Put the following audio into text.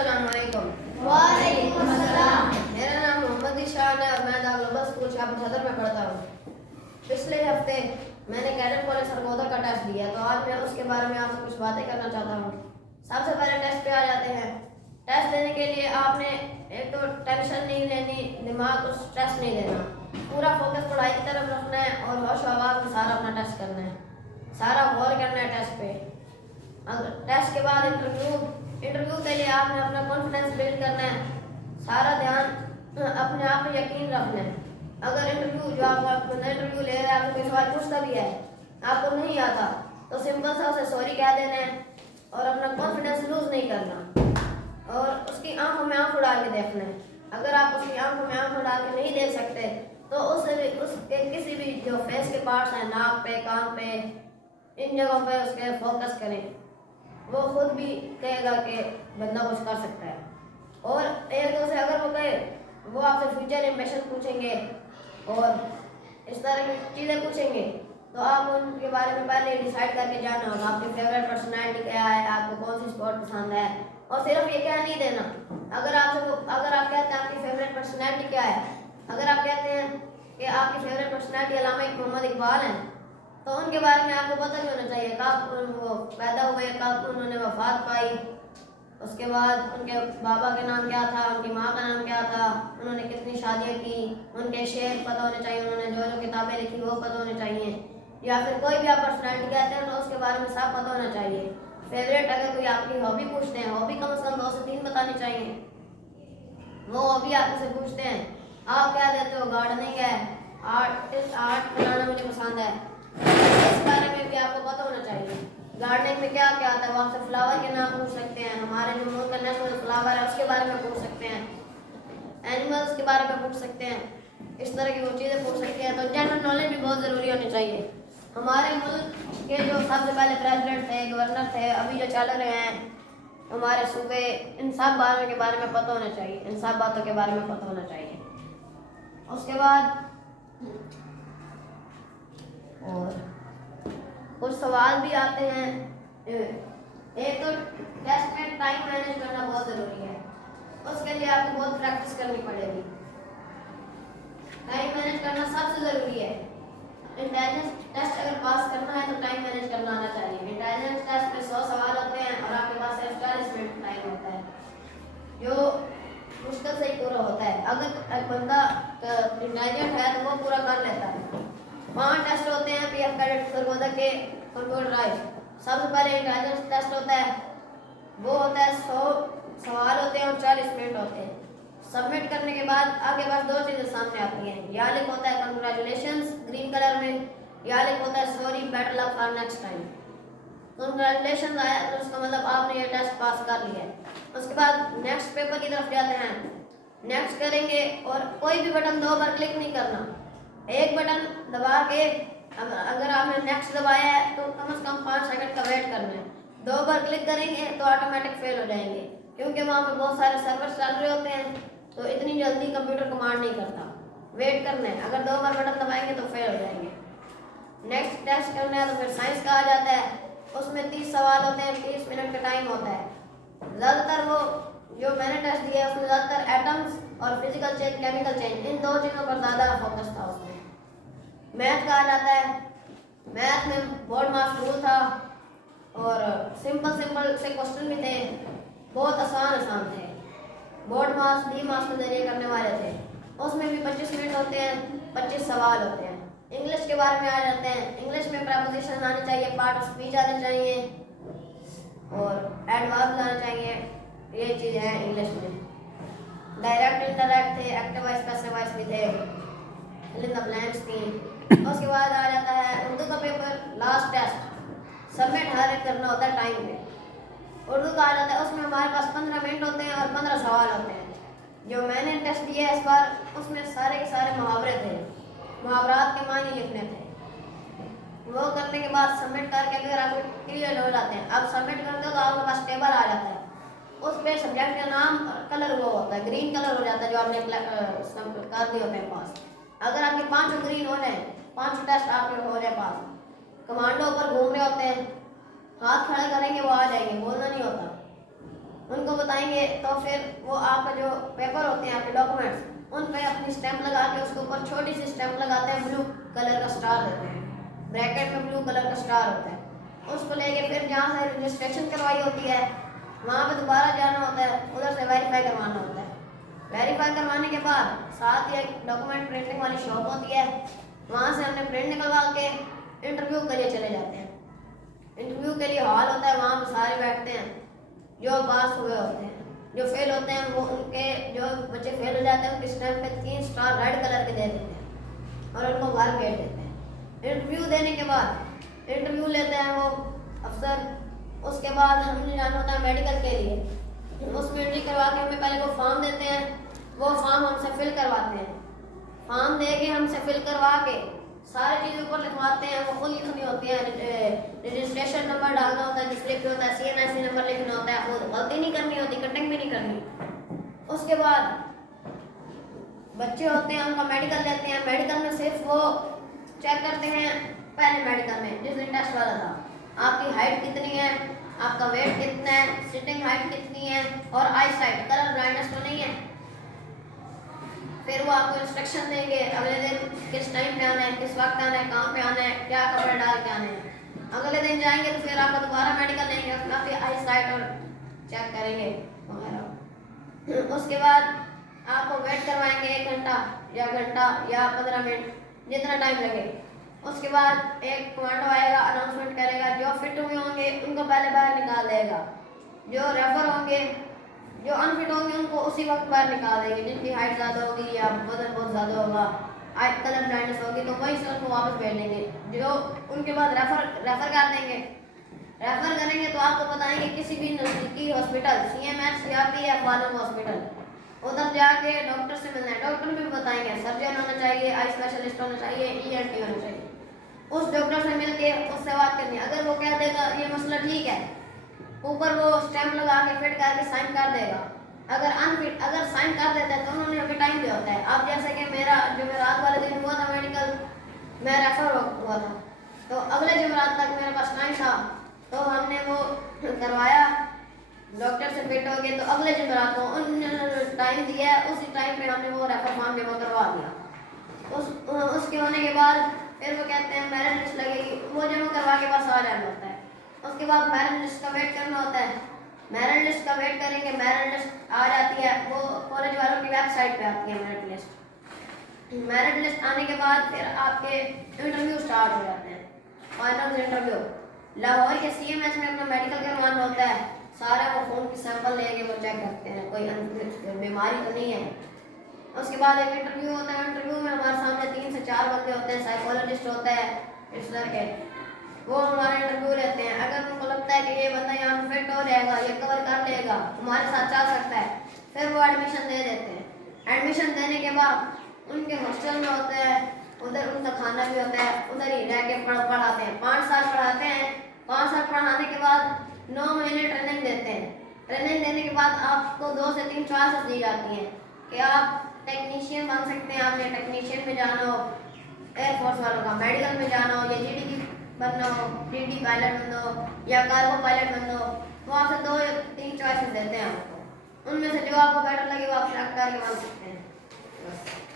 अस्सलाम वालेकुम। वालेकुम अस्सलाम। मेरा नाम मोहम्मद इशान है और मैं दारुल स्कूल शाहपुर सदर में पढ़ता हूँ। पिछले हफ्ते मैंने कैडेट कॉलेज सरगोदा का टेस्ट दिया, तो आज मैं उसके बारे में आपसे कुछ बातें करना चाहता हूँ। सबसे पहले टेस्ट पे आ जाते हैं। टेस्ट देने के लिए आपने एक तो टेंशन नहीं लेनी, दिमाग को स्ट्रेस नहीं देना, पूरा फोकस पढ़ाई की तरफ रखना है और होश आवाज में सारा अपना टेस्ट करना है, सारा गौर करना है टेस्ट पे। अगर टेस्ट के बाद इंटरव्यू के लिए आपने अपना कॉन्फिडेंस बिल्ड करना है, सारा ध्यान अपने आप पे यकीन रखना है। अगर इंटरव्यू जो आप इंटरव्यू ले रहे हैं, आपको कोई सवाल पूछता भी है, आपको नहीं आता, तो सिंपल सा उसे सॉरी कह देना है और अपना कॉन्फिडेंस लूज नहीं करना और उसकी आंखों में आंखों डाल के देखना है। अगर आप उसकी आंखों में आंखों डाल के नहीं देख सकते तो उसके किसी भी जो फेस के पार्ट्स हैं, नाक पे, कान पे, इन जगहों पे उसके फोकस करें। वो खुद भी कहेगा कि बंदा कुछ कर सकता है। और एक दो से अगर वो कहे, वो आपसे फ्यूचर एम्बिशन पूछेंगे और इस तरह की चीज़ें पूछेंगे, तो आप उनके बारे में पहले डिसाइड करके जाना होगा। आपकी फेवरेट पर्सनैलिटी क्या है, आपको कौन सी स्पोर्ट पसंद है, और सिर्फ ये कह नहीं देना। अगर आप कहते हैं आपकी फेवरेट पर्सनैलिटी क्या है, अगर आप कहते हैं कि आपकी फेवरेट पर्सनैलिटी अल्लामा मोहम्मद इकबाल है, तो उनके बारे में आपको पता नहीं होना चाहिए कब वो पैदा हुए, कब उन्होंने वफात पाई, उसके बाद उनके बाबा के नाम क्या था, उनकी माँ का नाम क्या था, उन्होंने कितनी शादियाँ की, उनके शेर पता होने चाहिए, उन्होंने जो जो किताबें लिखी वो पता होने चाहिए, या फिर कोई भी आप पर्सनैलिटी कहते हैं तो उसके बारे में सब पता होना चाहिए। फेवरेट अगर कोई आपकी हॉबी पूछते हैं, हॉबी कम से कम 2 से 3 बतानी चाहिए। वो हॉबी आपसे पूछते हैं, आप क्या देते हो, गार्डनिंग है, आर्ट बनाना मुझे पसंद है, इस बारे में भी आपको पता होना चाहिए। गार्डनिंग में क्या क्या आता है, वो आपसे फ्लावर के नाम पूछ सकते हैं, हमारे जो मुल्क का नेशनल फ्लावर है उसके बारे में पूछ सकते हैं, एनिमल्स के बारे में पूछ सकते हैं, इस तरह की वो चीज़ें पूछ सकते हैं। तो जनरल नॉलेज भी बहुत ज़रूरी होनी चाहिए। हमारे मुल्क के जो सबसे पहले प्रेसिडेंट थे, गवर्नर थे, अभी जो चल रहे हैं हमारे सूबे, इन सब बातों के बारे में पता होना चाहिए, इन सब बातों के बारे में पता होना चाहिए। उसके बाद और कुछ सवाल भी आते हैं। एक तो टेस्ट में टाइम मैनेज करना बहुत ज़रूरी है, उसके लिए आपको बहुत प्रैक्टिस करनी पड़ेगी। टाइम मैनेज करना सबसे ज़रूरी है। इंटेलिजेंस टेस्ट अगर पास करना है तो टाइम मैनेज करना आना चाहिए। इंटेलिजेंस टेस्ट में 100 सवाल होते हैं और आपके पास सिर्फ 40 मिनट टाइम होता है, जो मुश्किल से ही पूरा होता है। अगर एक बंदा इंटेलिजेंट है तो वो पूरा कर लेता है। 5 टेस्ट होते हैं पीएफ कैडेट सरगोदा के कंप्यूटराइज। सबसे पहले इंटेलिजेंस टेस्ट होता है, वो होता है 100 सवाल होते हैं और 40 मिनट होते हैं। सबमिट करने के बाद आपके पास 2 चीज़ें सामने आती हैं, या लिख होता है कंग्रेचुलेशंस ग्रीन कलर में, या लिख होता है sorry better luck for next time. Congratulations आया तो उसका मतलब आपने ये टेस्ट पास कर लिया है। उसके बाद नेक्स्ट पेपर की तरफ जाते हैं, नेक्स्ट करेंगे और कोई भी बटन 2 बार क्लिक नहीं करना। एक बटन दबा के अगर आपने नेक्स्ट दबाया है तो कम से कम 5 सेकंड का वेट करना है। 2 बार क्लिक करेंगे तो ऑटोमेटिक फेल हो जाएंगे, क्योंकि वहाँ पे बहुत सारे सर्वर चल रहे होते हैं, तो इतनी जल्दी कंप्यूटर कमांड नहीं करता, वेट करना है। अगर 2 बार बटन दबाएंगे तो फेल हो जाएंगे। नेक्स्ट टेस्ट करना है तो फिर साइंस का आ जाता है, उसमें 30 सवाल होते हैं, 30 मिनट का टाइम होता है। ज़्यादातर वो जो मैंने टेस्ट दिया है उसमें ज़्यादातर एटम्स और फिजिकल चेंज, केमिकल चेंज, इन 2 चीज़ों पर ज़्यादा फोकस था उसमें। मैथ का आ जाता है, मैथ में बोर्ड मार्क्स रूल था और सिंपल से क्वेश्चन भी थे, बहुत आसान थे। बोर्ड मार्क्स डी मार्क्स के जरिए करने वाले थे, उसमें भी 25 मिनट होते हैं, 25 सवाल होते हैं। इंग्लिश के बारे में आ जाते हैं, इंग्लिश में प्रपोजिशन आने चाहिए, पार्ट ऑफ स्पीच आने चाहिए और एडवर्ब्स आने चाहिए, ये चीज़ें हैं इंग्लिश में। डायरेक्ट, इनडायरेक्ट थे, एक्टिव वॉइस, पैसिव वॉइस भी थे, फिल इन द ब्लैंक्स थी। उसके बाद आ जाता है उर्दू का पेपर, लास्ट टेस्ट, सबमिट हर एक करना होता है टाइम पे। उर्दू का आ जाता है, उसमें हमारे पास 15 मिनट होते हैं और 15 सवाल होते हैं। जो मैंने टेस्ट दिया है इस बार, उसमें सारे के सारे मुहावरे थे, मुहावरात के मायने लिखने थे। वो करने के बाद सबमिट करके अगर आप क्लियर हो जाते हैं, अब सबमिट करते हो तो आपके पास टेबल आ जाता है, उस पर सब्जेक्ट का नाम और कलर वो होता है, ग्रीन कलर हो जाता है जो आपने कर दिए होते हैं पास। अगर आपके 5 ग्रीन हो जाए, 5 टेस्ट आपके हो जाए पास, कमांडो ऊपर घूम रहे होते हैं, हाथ खड़े करेंगे वो आ जाएंगे, बोलना नहीं होता। उनको بتائیں گے تو پھر وہ آپ کا جو پیپر ہوتے ہیں آپ کے ڈاکومنٹس ان پہ اپنی اسٹیمپ لگا کے اس کے اوپر چھوٹی سی اسٹیمپ لگاتے ہیں, بلو کلر کا اسٹار دیتے ہیں, بریکٹ میں بلو کلر کا اسٹار ہوتا ہے. اس کو لے کے پھر جہاں سے رجسٹریشن کروائی ہوتی ہے وہاں پہ دوبارہ جانا ہوتا ہے, ادھر سے ویریفائی کروانا ہوتا ہے. ویریفائی کروانے کے بعد ساتھ ہی ایک ڈاکومنٹ پرنٹنگ والی شاپ ہوتی ہے, وہاں سے ہم نے پرنٹ نکلوا کے انٹرویو کے لیے چلے جاتے ہیں. انٹرویو کے لیے ہال ہوتا ہے, وہاں پہ سارے بیٹھتے ہیں جو پاس ہوئے ہوتے ہیں. جو فیل ہوتے ہیں وہ ان کے جو بچے فیل ہو جاتے ہیں ان کے اسٹیمپ پہ 3 اسٹار ریڈ کلر کے دے دیتے ہیں اور ان کو گھر بھیج دیتے ہیں. انٹرویو دینے کے بعد انٹرویو لیتے ہیں وہ افسر. اس کے بعد ہم نے جانا ہوتا ہے میڈیکل کے لیے. اس میں انٹری کروا کے ہمیں پہلے وہ فارم دیتے ہیں, وہ فارم ہم سے فل کرواتے ہیں. فارم دے کے ہم سے فل کروا کے ساری چیزوں کو لکھواتے ہیں, وہ خود لکھنی ہوتی ہیں. رجسٹریشن نمبر ڈالنا ہوتا ہے, جس لکھ ہوتا ہے CNIC نمبر لکھنا ہوتا ہے, خود غلطی نہیں کرنی ہوتی, کٹنگ بھی نہیں کرنی. اس کے بعد بچے ہوتے ہیں ان کا میڈیکل لیتے ہیں. میڈیکل میں صرف وہ چیک کرتے ہیں پہلے میڈیکل میں جس دن ٹیسٹ والا تھا, آپ کی ہائٹ کتنی ہے, آپ کا ویٹ کتنا ہے, سٹنگ ہائٹ کتنی ہے اور آئی سائٹ کلر بلائنڈنس تو نہیں ہے. پھر وہ آپ کو انسٹرکشن دیں گے اگلے دن کس ٹائم پہ آنا ہے, کس وقت آنا ہے, کہاں پہ آنا ہے, کیا کپڑے ڈال کے آنے ہیں. اگلے دن جائیں گے تو پھر آپ کو دوبارہ میڈیکل لیں گے, اس میں آپ کی آئی سائٹ اور چیک کریں گے وغیرہ. اس کے بعد آپ کو ویٹ کروائیں گے 1 گھنٹہ یا گھنٹہ یا 15 منٹ جتنا ٹائم لگے. اس کے بعد ایک کمانڈو آئے گا, اناؤنسمنٹ کرے گا, جو فٹ ہوئے ہوں گے ان کو پہلے باہر نکال دے گا, جو ریفر ہوں گے, جو انفٹ ہوں گے ان کو اسی وقت باہر نکال دیں گے. جن کی ہائٹ زیادہ ہوگی یا وزن بہت زیادہ ہوگا, ہائٹ کلر بلائنڈنس ہوگی تو وہی سے ان کو واپس بھیج دیں گے. جو ان کے بعد ریفر کر دیں گے. ریفر کریں گے تو آپ کو بتائیں گے کسی بھی نزدیکی ہاسپٹل, CMS یا PF والوں ہاسپٹل, ادھر جا کے ڈاکٹر سے ملنا ہے. ڈاکٹر بھی بتائیں گے سرجن ہونا چاہیے, آئی اسپیشلسٹ ہونا چاہیے, ENT ہونا چاہیے. اس ڈاکٹر سے مل کے اس سے بات کرنی ہے. اگر وہ کہہ دے گا یہ مسئلہ ٹھیک ہے, اوپر وہ اسٹیمپ لگا کے فٹ کر کے سائن کر دے گا. اگر سائن کر دیتا ہے تو انہوں نے ہمیں ٹائم دیا ہوتا ہے. اب جیسے کہ میرا جمعرات والے دن ہوا تھا میڈیکل, میں ریفر ہوا تھا تو اگلے جمعرات تک میرے پاس ٹائم تھا, تو ہم نے وہ کروایا, ڈاکٹر سے فٹ ہو گئے تو اگلے جمعرات کو ان ٹائم دیا ہے, اسی ٹائم پہ ہم نے وہ ریفر فارم جمع کروا دیا. اس کے ہونے کے بعد پھر وہ کہتے ہیں میرٹ لسٹ لگے گی, وہ جمع کروا کے بس آ جانا ہوتا ہے. اس کے بعد میرٹ لسٹ کا ویٹ کرنا ہوتا ہے. میرٹ لسٹ کا ویٹ کریں گے, میرٹ لسٹ آ جاتی ہے, وہ کالج والوں کی ویب سائٹ پہ آتی ہے میرٹ لسٹ. میرٹ لسٹ آنے کے بعد پھر آپ کے انٹرویو سٹارٹ ہو جاتے ہیں. فائنل انٹرویو لاہور کے CMS میں اپنا میڈیکل کروانا ہوتا ہے. سارا وہ خون کی سیمپل لے کے وہ چیک کرتے ہیں کوئی بیماری تو نہیں ہے. اس کے بعد ایک انٹرویو ہوتا ہے. انٹرویو میں ہمارے سامنے 3 سے 4 بندے ہوتے ہیں. سائیکولوجسٹ ہوتا ہے اس طرح کے, وہ ہمارا انٹرویو لیتے ہیں. اگر ان کو لگتا ہے کہ یہ بندہ یہاں فٹ ہو جائے گا, یہ کور کر لے گا, ہمارے ساتھ چل سکتا ہے, پھر وہ ایڈمیشن دے دیتے ہیں. ایڈمیشن دینے کے بعد ان کے ہاسٹل میں ہوتا ہے, ادھر ان کا کھانا بھی ہوتا ہے, ادھر ہی رہ کے پڑھاتے ہیں. 5 سال پڑھاتے ہیں. 5 سال پڑھانے کے بعد 9 مہینے ٹریننگ دیتے ہیں. ٹریننگ دینے کے بعد آپ کو 2 سے 3 چوائسز دی جاتی ہیں کہ آپ ٹیکنیشین بن سکتے ہیں. آپ نے ٹیکنیشین میں جانا ہو, ایئر فورس والوں کا میڈیکل میں جانا ہو, یا GD بننا ہو, GD پائلٹ بننا ہو, یا کارگو پائلٹ بننا ہو, تو آپ سے 2 یا 3 چوائسز دیتے ہیں آپ کو. ان میں سے جو آپ کو بیٹر لگے وہ آپ سلیکٹ کر کے بن سکتے ہیں. بس.